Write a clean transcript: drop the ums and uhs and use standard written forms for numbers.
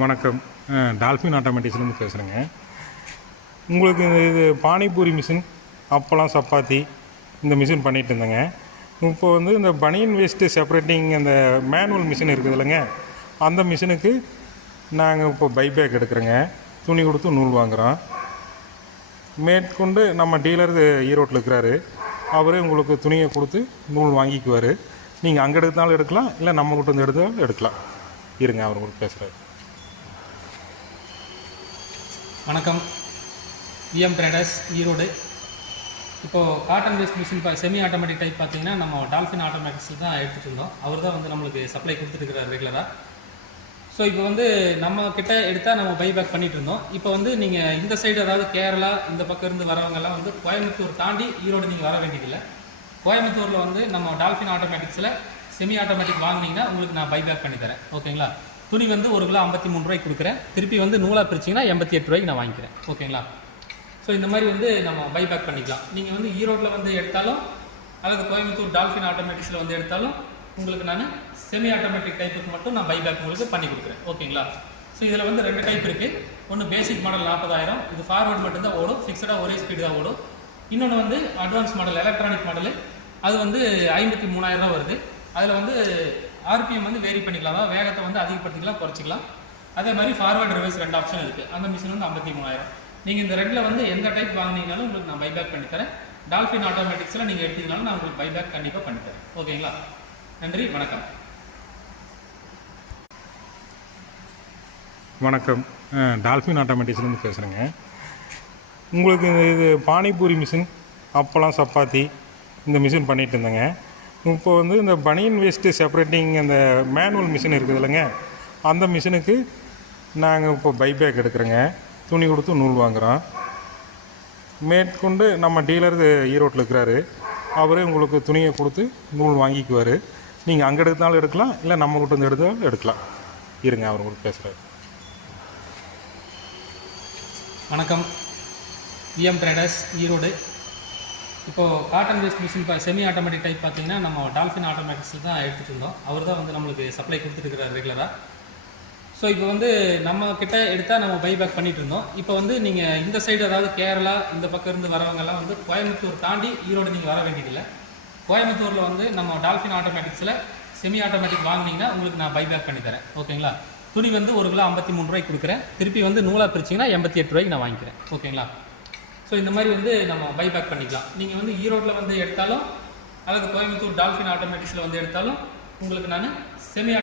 வணக்கம். டால்ஃபின் ஆட்டோமேட்டிக்ஸ்லேருந்து பேசுகிறேங்க. உங்களுக்கு இது பானிபூரி மிஷின், அப்பளம், சப்பாத்தி இந்த மிஷின் பண்ணிகிட்டு இருந்தேங்க. இப்போ வந்து இந்த பனியன் வேஸ்ட்டு செப்பரேட்டிங் அந்த மேனுவல் மிஷின் இருக்குது இல்லைங்க, அந்த மிஷினுக்கு நாங்கள் இப்போ பைபேக் எடுக்கிறோங்க. துணி கொடுத்து நூல் வாங்குகிறோம். மேற்கொண்டு நம்ம டீலர் ஈரோட்டில் இருக்கிறாரு, அவரே உங்களுக்கு துணியை கொடுத்து நூல் வாங்கிக்குவார். நீங்கள் அங்கே எடுத்தாலும் எடுக்கலாம், இல்லை நம்ம கிட்ட வந்து எடுத்தாலும் எடுக்கலாம். இருங்க, அவர் உங்களுக்கு பேசுகிறாரு. வணக்கம். VM traders Erode. இப்போது cotton waste machine semi automatic type பார்த்தீங்கன்னா நம்ம டால்ஃபின் ஆட்டோமேட்டிக்ஸ் தான் எடுத்துகிட்டு இருந்தோம். அவர் தான் வந்து நம்மளுக்கு சப்ளை கொடுத்துட்டுருக்கிறார் ரெகுலராக. ஸோ இப்போ வந்து நம்ம கிட்ட எடுத்தால் நம்ம பைபேக் பண்ணிகிட்டு இருந்தோம். இப்போ வந்து நீங்கள் இந்த சைடு, அதாவது கேரளா இந்த பக்கம் இருந்து வரவங்கெல்லாம் வந்து கோயம்புத்தூர் தாண்டி ஈரோடு நீங்கள் வர வேண்டியதில்லை. கோயம்புத்தூரில் வந்து நம்ம டால்ஃபின் ஆட்டோமேட்டிக்ஸில் செமி ஆட்டோமேட்டிக் வாங்கினீங்கன்னா உங்களுக்கு நான் பைபேக் பண்ணித்தரேன். ஓகேங்களா? துணி வந்து 1 கிலோ 53 ரூபாய்க்கு கொடுக்குறேன். திருப்பி வந்து நூலாக பிரிச்சிங்கன்னா 88 ரூபாய்க்கு நான் வாங்கிக்கிறேன். ஓகேங்களா? ஸோ இந்த மாதிரி வந்து நம்ம பைபேக் பண்ணிக்கலாம். நீங்கள் வந்து ஈரோட்டில் வந்து எடுத்தாலும், அல்லது கோயம்புத்தூர் டால்ஃபின் ஆட்டோமேட்டிக்ஸில் வந்து எடுத்தாலும் உங்களுக்கு நான் செமி ஆட்டோமேட்டிக் டைப்புக்கு மட்டும் நான் பைபேக் உங்களுக்கு பண்ணி கொடுக்குறேன். ஓகேங்களா? ஸோ இதில் வந்து 2 டைப் இருக்குது. ஒன்று பேசிக் மாடல் 40,000, இது ஃபார்வர்ட் மட்டும்தான் ஓடும், ஃபிக்ஸடாக ஒரே ஸ்பீடு தான் ஓடும். இன்னொன்று வந்து அட்வான்ஸ் மாடல், எலக்ட்ரானிக் மாடலு, அது வந்து 53,000 ரூபா வருது. அதில் வந்து ஆர்பிஎம் வந்து வேரி பண்ணிக்கலாம், அதாவது வேகத்தை வந்து அதிகப்படுத்திக்கலாம், குறைச்சிக்கலாம். அதே மாதிரி ஃபார்வர்டு ரிவர்ஸ் 2 ஆப்ஷன் இருக்குது. அந்த மிஷின் வந்து 53,000. நீங்கள் இந்த 2ல் வந்து எந்த டைப் வாங்கினீங்கனாலும் உங்களுக்கு நான் பைபேக் பண்ணித்தரேன். டால்ஃபின் ஆட்டோமேட்டிக்ஸில் நீங்கள் எடுத்தீங்கனாலும் நான் உங்களுக்கு பைபேக் கண்டிப்பாக பண்ணித்தரேன். ஓகேங்களா? நன்றி, வணக்கம். வணக்கம். டால்ஃபின் ஆட்டோமேட்டிக்ஸ்லேருந்து பேசுகிறேங்க. உங்களுக்கு இது பானிபூரி மிஷின், அப்பளம், சப்பாத்தி இந்த மிஷின் பண்ணிகிட்டு இருந்தேங்க. இப்போ வந்து இந்த பனியன் வேஸ்ட்டு செப்பரேட்டிங் அந்த மேனுவல் மிஷின் இருக்குது இல்லைங்க, அந்த மிஷினுக்கு நாங்கள் இப்போ பைபேக் எடுக்கிறோங்க. துணி கொடுத்து நூல் வாங்குகிறோம். மேற்கொண்டு நம்ம டீலர் ஈரோட்டில் இருக்கிறாரு, அவரே உங்களுக்கு துணியை கொடுத்து நூல் வாங்கிக்குவார். நீங்கள் அங்கே எடுத்தாலும் எடுக்கலாம், இல்லை நம்ம கிட்ட வந்து எடுத்தாலும் எடுக்கலாம். இருங்க, அவர் உங்களுக்கு பேசுகிறார். வணக்கம். VM traders Erode. இப்போது cotton waste machine semi automatic type பார்த்தீங்கன்னா நம்ம டால்ஃபின் ஆட்டோமேட்டிக்ஸ் தான் எடுத்துகிட்டு இருந்தோம். அவர் தான் வந்து நம்மளுக்கு சப்ளை கொடுத்துட்டுருக்கிறார் ரெகுலராக. ஸோ இப்போ வந்து நம்ம கிட்ட எடுத்தால் நம்ம பைபேக் பண்ணிகிட்டு இருந்தோம். இப்போ வந்து நீங்கள் இந்த சைடு, அதாவது கேரளா இந்த பக்கம் இருந்து வரவங்கெல்லாம் வந்து கோயம்புத்தூர் தாண்டி ஈரோடு நீங்கள் வர வேண்டியதில்லை. கோயம்புத்தூரில் வந்து நம்ம டால்ஃபின் ஆட்டோமேட்டிக்ஸில் செமி ஆட்டோமேட்டிக் வாங்கினீங்கன்னா உங்களுக்கு நான் பைபேக் பண்ணித்தரேன். ஓகேங்களா? துணி வந்து 1 கிலோ 53 ரூபாய்க்கு கொடுக்குறேன். திருப்பி வந்து நூலாக பிரிச்சிங்கன்னா 88 ரூபாய்க்கு நான் வாங்கிக்கிறேன். ஓகேங்களா? ஸோ இந்த மாதிரி வந்து நம்ம பைபேக் பண்ணிக்கலாம். நீங்கள் வந்து ஈரோட்டில் வந்து எடுத்தாலும், அல்லது கோயம்புத்தூர் டால்ஃபின் ஆட்டோமேட்டிக்ஸில் வந்து எடுத்தாலும் உங்களுக்கு நான் செமி